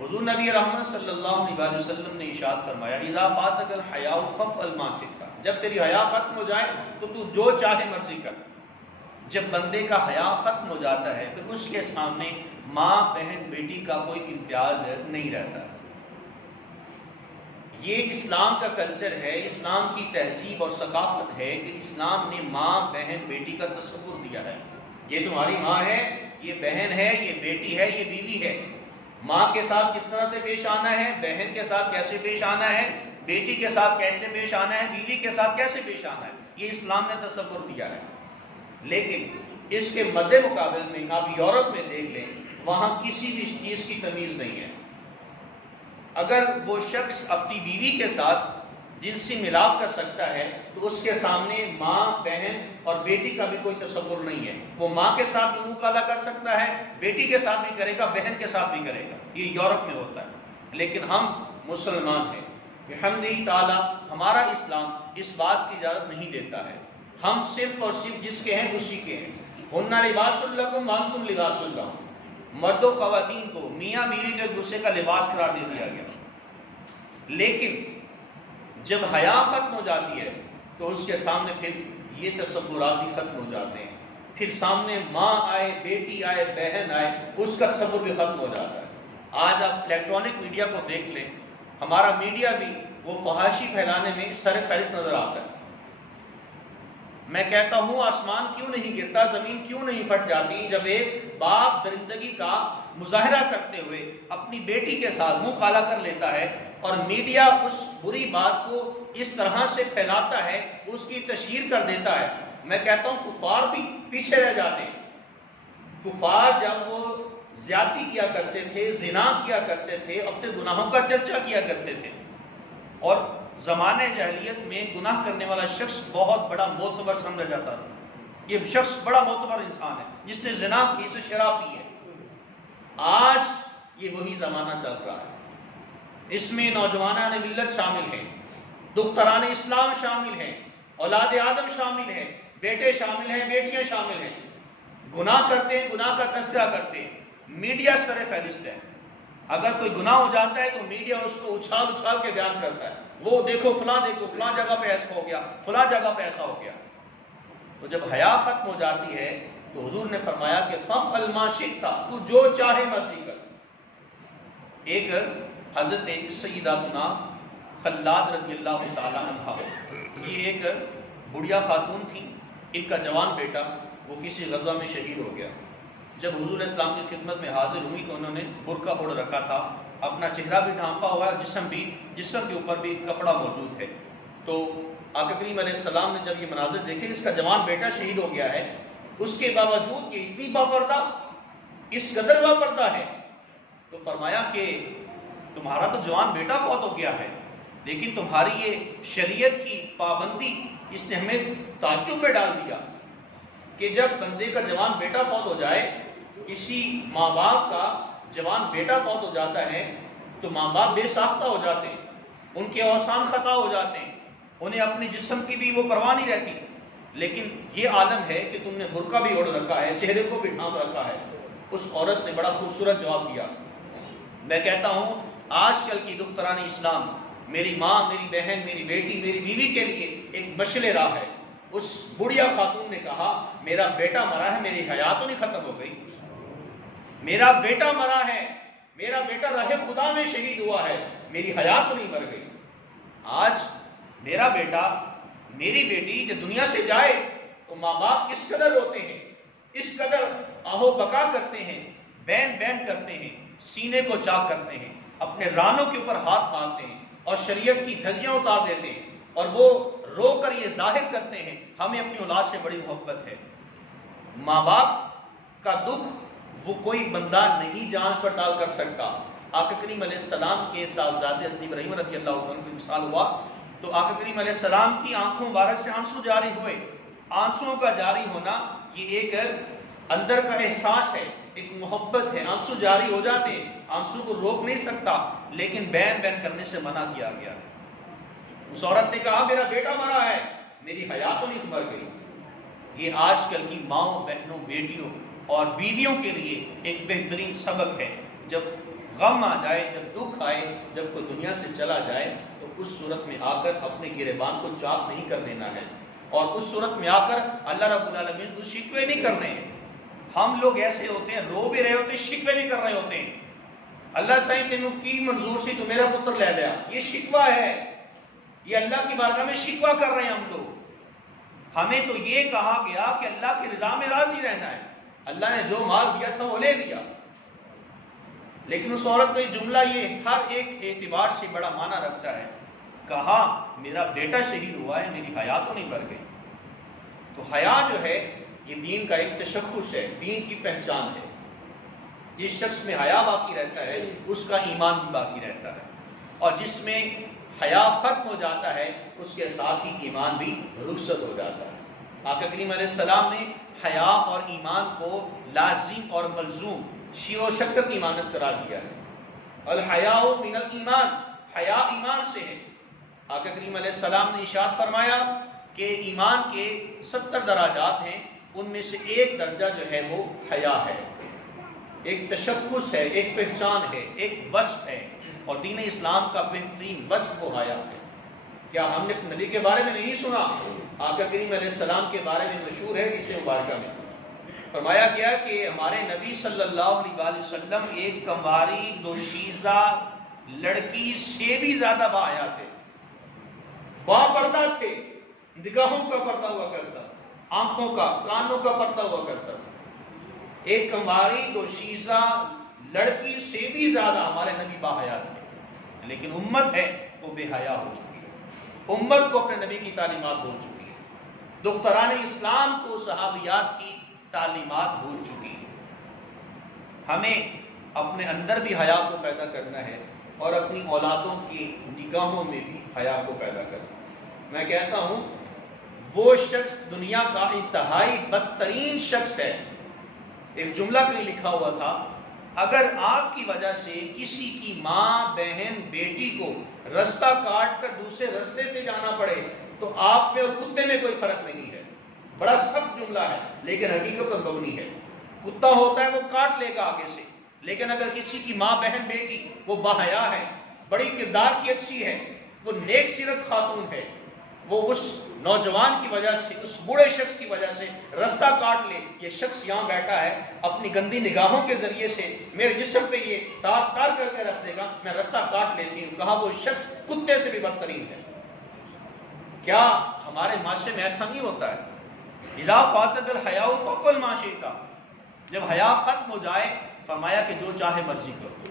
حضور نبی رحمت صلی اللہ علیہ وسلم نے ارشاد فرمایا اذا فاتک الحیاء فافعل ما شئت، جب تیری حیا ختم ہو جائے تو تو جو چاہے مرضی کر۔ جب بندے کا حیا ختم ہو جاتا ہے پھر اس کے سامنے ماں بہن بیٹی کا کوئی امتیاز نہیں رہتا۔ یہ اسلام کا کلچر ہے، اسلام کی تہذیب اور ثقافت ہے کہ اسلام نے ماں بہن بیٹی کا تصور دیا ہے۔ یہ تمہاری ماں ہے، یہ بہن ہے، یہ بیٹی ہے، یہ بیوی ہے۔ ماں کے ساتھ کس طرح سے پیش آنا ہے، بہن کے ساتھ کیسے پیش آنا ہے، بیٹی کے ساتھ کیسے پیش آنا ہے، بیوی کے ساتھ کیسے پیش آنا ہے، یہ اسلام نے تصور دیا ہے۔ لیکن اس کے مد مقابل میں آپ یورپ میں دیکھ لیں، وہاں کسی بھی چیز کی تمیز نہیں ہے۔ اگر وہ شخص اپنی بیوی کے ساتھ جنسی ملاپ کر سکتا ہے تو اس کے سامنے ماں بہن اور بیٹی کا بھی کوئی تصور نہیں ہے۔ وہ ماں کے ساتھ بھی منہ کالا کر سکتا ہے، بیٹی کے ساتھ بھی کرے گا، بہن کے ساتھ بھی کرے گا۔ یہ یورپ میں ہوتا ہے، لیکن ہم مسلمان ہیں، الحمدللہ تعالی ہمارا اسلام اس بات کی اجازت نہیں دیتا ہے۔ ہم صرف اور صرف جس کے ہیں اسی کے ہیں۔ ہن لباس لکم وانتم لباس لہم، مرد و خواتین کو میاں بیوی کے دوسرے کا لباس قرار دے دیا گیا۔ لیکن جب حیا ختم ہو جاتی ہے تو اس کے سامنے پھر یہ تصورات بھی ختم ہو جاتے ہیں۔ پھر سامنے ماں آئے، بیٹی آئے، بہن آئے، اس کا تصور بھی ختم ہو جاتا ہے۔ آج آپ الیکٹرانک میڈیا کو دیکھ لیں، ہمارا میڈیا بھی وہ فحاشی پھیلانے میں سر فہرست نظر آتا ہے۔ میں کہتا ہوں آسمان کیوں نہیں گرتا، زمین کیوں نہیں پھٹ جاتی جب ایک باپ درندگی کا مظاہرہ کرتے ہوئے اپنی بیٹی کے ساتھ منہ کالا کر لیتا ہے اور میڈیا اس بری بات کو اس طرح سے پھیلاتا ہے، اس کی تشہیر کر دیتا ہے۔ میں کہتا ہوں کفار بھی پیچھے رہ جاتے ہیں۔ کفار جب وہ زیادتی کیا کرتے تھے، زنا کیا کرتے تھے، اپنے گناہوں کا چرچا کیا کرتے تھے، اور زمانے جاہلیت میں گناہ کرنے والا شخص بہت بڑا معتبر سمجھا جاتا تھا۔ یہ شخص بڑا معتبر انسان ہے جس نے زنا کی، سے شراب پی ہے۔ آج یہ وہی زمانہ چل رہا ہے، اس میں نوجوانان ملت شامل ہیں، دختران اسلام شامل ہیں، اولاد آدم شامل ہیں، بیٹے شامل ہیں، بیٹیاں شامل ہیں۔ گناہ کرتے ہیں، گناہ کا تذکرہ کرتے ہیں، میڈیا سر فہرست ہے۔ اگر کوئی گناہ ہو جاتا ہے تو میڈیا اس کو اچھال اچھال کے بیان کرتا ہے، وہ دیکھو فلاں جگہ پہ ایسا ہو گیا، فلاں جگہ پہ ایسا ہو گیا۔ تو جب حیا ختم ہو جاتی ہے تو حضور نے فرمایا کہ فافعل ما شئت، تو جو چاہے مرضی کر۔ ایک حضرت سیداتنا خلاد رضی اللہ تعالی عنہ، یہ ایک بڑھیا خاتون تھی، ان کا جوان بیٹا وہ کسی غزوہ میں شہید ہو گیا۔ جب حضور علیہ السلام کی خدمت میں حاضر ہوئی تو انہوں نے برقع اوڑھ رکھا تھا، اپنا چہرہ بھی ڈھانپا ہوا ہے، جسم کے اوپر بھی کپڑا موجود ہے۔ تو آقا کریم علیہ السلام نے جب یہ مناظر دیکھے، اس کا جوان بیٹا شہید ہو گیا ہے، اس کے باوجود یہ اتنی باپردہ، اس قدر باپردہ ہے، تو فرمایا کہ تمہارا تو جوان بیٹا فوت ہو گیا ہے، لیکن تمہاری یہ شریعت کی پابندی اس نے ہمیں تعجب میں ڈال دیا کہ جب بندے کا جوان بیٹا فوت ہو جائے، کسی ماں باپ کا جوان بیٹا فوت ہو جاتا ہے تو ماں باپ بے ساختہ ہو جاتے ہیں، ان کے اوسان خطا ہو جاتے ہیں، انہیں اپنے جسم کی بھی وہ پرواہ نہیں رہتی۔ لیکن یہ عالم ہے کہ تم نے برقع بھی اوڑھ رکھا ہے، چہرے کو بھی ڈھانپ رکھا ہے۔ اس عورت نے بڑا خوبصورت جواب دیا۔ میں کہتا ہوں آج کل کی دختران اسلام، میری ماں، میری بہن، میری بیٹی، میری بیوی کے لیے ایک مشعل راہ ہے۔ اس بڑھیا خاتون نے کہا میرا بیٹا مرا ہے، میری حیا تو نہیں ختم ہو گئی، میرا بیٹا مرا ہے، میرا بیٹا راہ خدا میں شہید ہوا ہے، میری حیا تو نہیں مر گئی۔ آج میرا بیٹا، میری بیٹی جب دنیا سے جائے تو ماں باپ اس قدر روتے ہیں، اس قدر آہو بکا کرتے ہیں، بین بین کرتے ہیں، سینے کو چاک کرتے ہیں، اپنے رانوں کے اوپر ہاتھ مارتے ہیں اور شریعت کی دھجیاں اتار دیتے ہیں، اور وہ رو کر یہ ظاہر کرتے ہیں ہمیں اپنی اولاد سے بڑی محبت ہے۔ ماں باپ کا دکھ وہ کوئی بندہ نہیں جانچ پڑتال کر سکتا۔ آقا کریم علیہ السلام کے صاحبزادے حضرت ابراہیم رضی اللہ عنہ کی مثال ہوا تو آقا کریم علیہ السلام کی آنکھوں مبارک سے آنسو جاری ہوئے۔ آنسوؤں کا جاری ہونا یہ ایک اندر کا احساس ہے، ایک محبت ہے، آنسو جاری ہو جاتے ہیں، آنسو کو روک نہیں سکتا، لیکن بین بین کرنے سے منع کیا گیا۔ اس عورت نے کہا میرا بیٹا مرا ہے، میری حیا تو نہیں مر گئی۔ یہ آج کل کی ماؤں، بہنوں، بیٹیوں اور بیویوں کے لیے ایک بہترین سبق ہے۔ جب غم آ جائے، جب دکھ آئے، جب کوئی دنیا سے چلا جائے، تو اس صورت میں آ کر اپنے گریبان کو چاک نہیں کر دینا ہے، اور اس صورت میں آ کر اللہ رب العالمین کو شکوے نہیں کرنے ہیں۔ ہم لوگ ایسے ہوتے ہیں، رو بھی رہے ہوتے ہیں، شکوے نہیں کر رہے ہوتے ہیں۔ اللہ سائیں تینوں کی منظور سی تو میرا پتر لے لیا، یہ شکوہ ہے، یہ اللہ کی بارگاہ میں شکوہ کر رہے ہیں ہم لوگ۔ ہمیں تو یہ کہا گیا کہ اللہ کی رضا میں راضی رہنا ہے، اللہ نے جو مال دیا تھا وہ لے لیا، لیکن اس عورت کا یہ جملہ یہ ہر ایک اعتبار سے بڑا معنی رکھتا ہے۔ کہا میرا بیٹا شہید ہوا ہے، میری حیا تو نہیں بڑھ گئی۔ تو حیا جو ہے یہ دین کا ایک تشخص ہے، دین کی پہچان ہے۔ جس شخص میں حیا باقی رہتا ہے اس کا ایمان بھی باقی رہتا ہے، اور جس میں حیا ختم ہو جاتا ہے اس کے ساتھ ہی ایمان بھی رخصت ہو جاتا ہے۔ آقا کریم علیہ السلام نے حیا اور ایمان کو لازم اور ملزوم، شیء و شکر کی مانند قرار دیا ہے۔ الحیاء من الایمان، حیا ایمان سے ہے۔ آقا کریم علیہ السلام نے ارشاد فرمایا کہ ایمان کے 70 درجات ہیں، ان میں سے ایک درجہ جو ہے وہ حیا ہے، ایک تشخص ہے، ایک پہچان ہے، ایک وصف ہے، اور دین اسلام کا بہترین وصف وہ حیا ہے۔ کیا ہم نے نبی کے بارے میں نہیں سنا؟ آقا کریم علیہ السلام کے بارے میں مشہور ہے جسے مبارکہ میں فرمایا گیا کہ ہمارے نبی صلی اللہ علیہ وسلم ایک کنواری دوشیزہ لڑکی سے بھی زیادہ باحیا تھے، با پردہ تھے، نگاہوں کا پردہ ہوا کرتا، آنکھوں کا، کانوں کا پردہ ہوا کرتا۔ ایک کنواری دوشیزہ لڑکی سے بھی زیادہ ہمارے نبی باحیا تھے، لیکن امت ہے وہ بے حیا ہو چکی ہے، امت کو اپنے نبی کی تعلیمات بھول چکی ہے، دختران اسلام کو صحابیات کی تعلیمات بھول چکی ہے۔ ہمیں اپنے اندر بھی حیا کو پیدا کرنا ہے، اور اپنی اولادوں کی نگاہوں میں بھی حیا کو پیدا کرنا ہے۔ میں کہتا ہوں وہ شخص دنیا کا انتہائی بدترین شخص ہے۔ ایک جملہ کہیں لکھا ہوا تھا، اگر آپ کی وجہ سے کسی کی ماں، بہن، بیٹی کو رستہ کاٹ کر دوسرے رستے سے جانا پڑے تو آپ میں اور کتے میں کوئی فرق نہیں ہے۔ بڑا سخت جملہ ہے لیکن حقیقت پر مبنی ہے۔ کتا ہوتا ہے وہ کاٹ لے گا آگے سے، لیکن اگر کسی کی ماں، بہن، بیٹی وہ باحیا ہے، بڑی کردار کی اچھی ہے، وہ نیک سیرت خاتون ہے، وہ اس نوجوان کی وجہ سے، اس بوڑھے شخص کی وجہ سے رستہ کاٹ لے، یہ شخص یہاں بیٹھا ہے اپنی گندی نگاہوں کے ذریعے سے میرے جسم پہ یہ تار تار کر کے رکھ دے گا، میں رستہ کاٹ لیتی ہوں، کہا وہ شخص کتے سے بھی بدترین ہے۔ کیا ہمارے معاشرے میں ایسا نہیں ہوتا ہے؟ اذا فاتت الحیاء فقل ما شئت، جب حیا ختم ہو جائے فرمایا کہ جو چاہے مرضی کرو۔